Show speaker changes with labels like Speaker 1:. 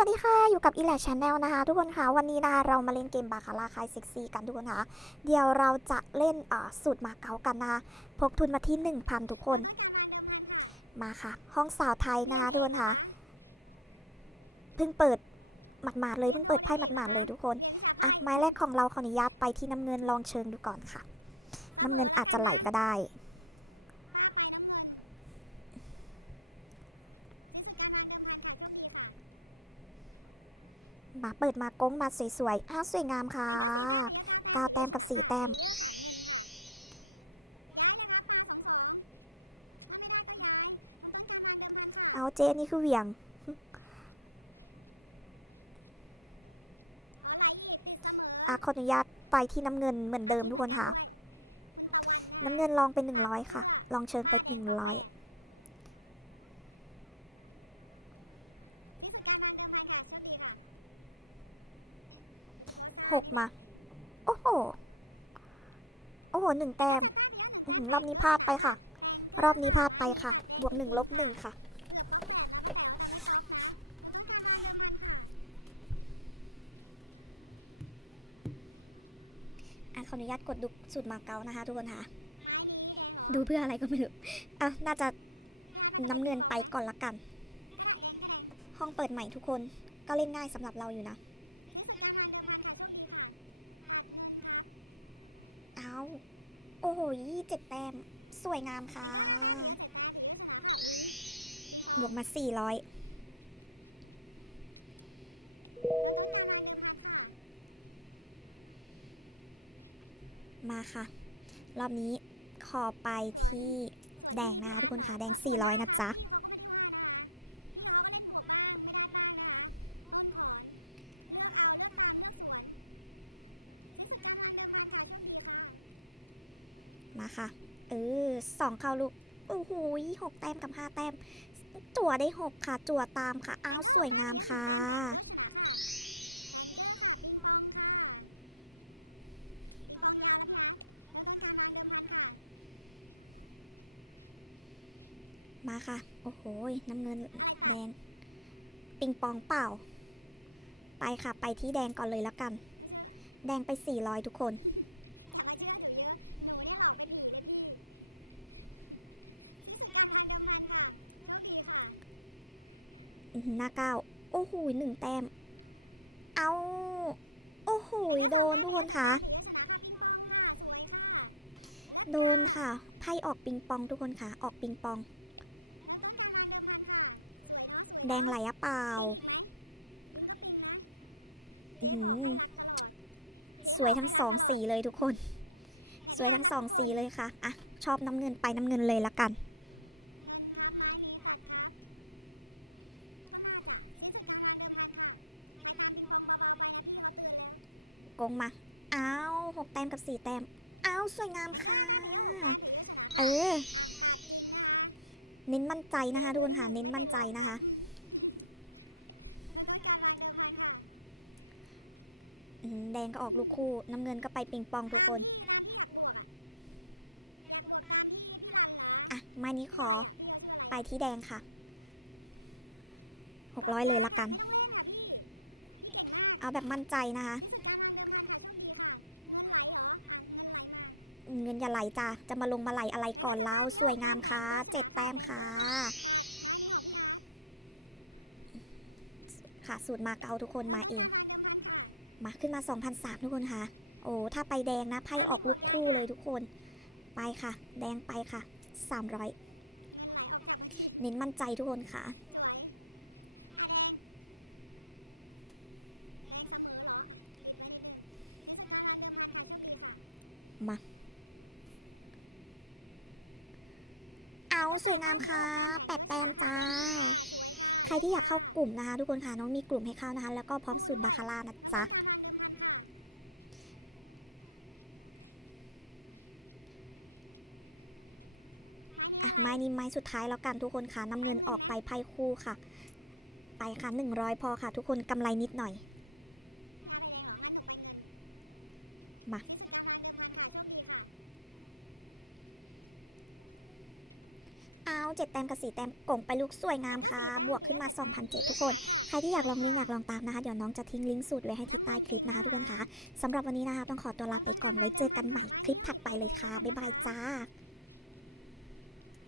Speaker 1: สวัสดีค่ะ อยู่กับ e l a ช Channel นะคะ ทุกคนคะวันนี้นะคะเรามาเล่นเกมบาคาร่าคายเซ็กซี่กันทุกคนคะเดี๋ยวเราจะเล่นสูตรมาเก๊ากันนะคะพกทุนมาที่ 1,000 ทุกคน มาค่ะ ห้องสาวไทยนะคะทุกคนคะเพิ่งเปิดหมาดๆเลยเพิ่งเปิดไพ่หมาดๆเลยทุกคนอะไม้แรกของเราขออนุญาตไปที่น้ำเงินลองเชิงดูก่อนค่ะ น้ำเงินอาจจะไหลก็ได้ มาเปิดมากงมาสวยๆอ้าวสวยงามค่ะ9แต้มกับ 4 แต้มเอาเจนี่คือเหวี่ยง อาขออนุญาตไปที่น้ำเงินเหมือนเดิมทุกคนค่ะ น้ำเงินลองไปหนึ่งร้อยค่ะ ลองเชิญไปหนึ่งร้อย หกมา โอ้โห โอ้โหหนึ่งแต้มรอบนี้พลาดไปค่ะ รอบนี้พลาดไปค่ะ บวกหนึ่งลบหนึ่งค่ะ อะขออนุญาตกดดูสูตรมาเก๊านะคะ ทุกคนค่ะ ดูเพื่ออะไรก็ไม่รู้ อะ น่าจะน้ำเงินไปก่อนละกัน ห้องเปิดใหม่ทุกคน ก็เล่นง่ายสำหรับเราอยู่นะ เอา โอ้โหยี่เจ็ดแต้ม สวยงามค่ะ บวกมาสี่ร้อยมาค่ะ รอบนี้ขอไปที่แดงนะทุกคนค่ะ แดง 400 นะจ๊ะ มาค่ะเออสองเข้าลูก โอ้โหหกแต้มกับห้าแต้ม จั่วได้หกค่ะ จั่วตามค่ะ อ้าว สวยงามค่ะมาค่ะ โอ้โห น้ำเงินแดง ปิงปองเปล่า ไปค่ะ ไปที่แดงก่อนเลยแล้วกัน แดงไป 400 ทุกคน หน้าเก้าโอ้โหหนึ่งแต้ม เอาโอ้โหโดนทุกคนคะโดนค่ะ ไพ่ออกปิงปองทุกคนค่ะ ออกปิงปอง แดงไหลอะเปล่า อือหือสวยทั้งสองสีเลยทุกคน สวยทั้งสองสีเลยค่ะ อะ ชอบน้ำเงินไปน้ำเงินเลยละกัน กงมาอ้าวหกแต้มกับสี่แต้มอ้าวสวยงามค่ะ เออ เน้นมั่นใจนะคะทุกคนค่ะ เน้นมั่นใจนะคะ แดงก็ออกลูกคู่ น้ำเงินก็ไปปิงปองทุกคน อะม้นี้ขอไปที่แดงค่ะหกร้อยเลยละกัน เอาแบบมั่นใจนะคะ เงินอย่าไหลจ้ะจะมาลงมาไหลอะไรก่อนแล้วสวยงามค่ะเจ็ดแต้มค่ะค่ะสูตรมาเกาทุกคนมาเอง มาขึ้นมา2,003ทุกคนค่ะ โอ้ถ้าไปแดงนะไพ่ออกลูกคู่เลยทุกคน ไปค่ะ แดงไปค่ะ 300 เน้นมั่นใจทุกคนค่ะ มา เอา สวยงามค่ะแปดแต้มจ้า ใครที่อยากเข้ากลุ่มนะคะ ทุกคนค่ะน้องมีกลุ่มให้เข้านะคะ แล้วก็พร้อมสูตรบาคาร่านะจ๊ะอะไม้นี้ไม้สุดท้ายแล้วกันทุกคนค่ะนำเงินออกไปไพ่คู่ค่ะ ไปค่ะหนึ่งร้อยพอค่ะ ทุกคนกำไรนิดหน่อย มา เอา7แต้มกับ4แต้มกงไปลูกสวยงามค่ะ บวกขึ้นมา2,007ทุกคน ใครที่อยากลองลิงอยากลองตามนะคะ เดี๋ยวน้องจะทิ้งลิงก์สูตรไว้ให้ที่ใต้คลิปนะคะทุกคนคะสำหรับวันนี้นะคะต้องขอตัวลาไปก่อนไว้เจอกันใหม่คลิปถัดไปเลยค่ะบ๊ายบายจ้า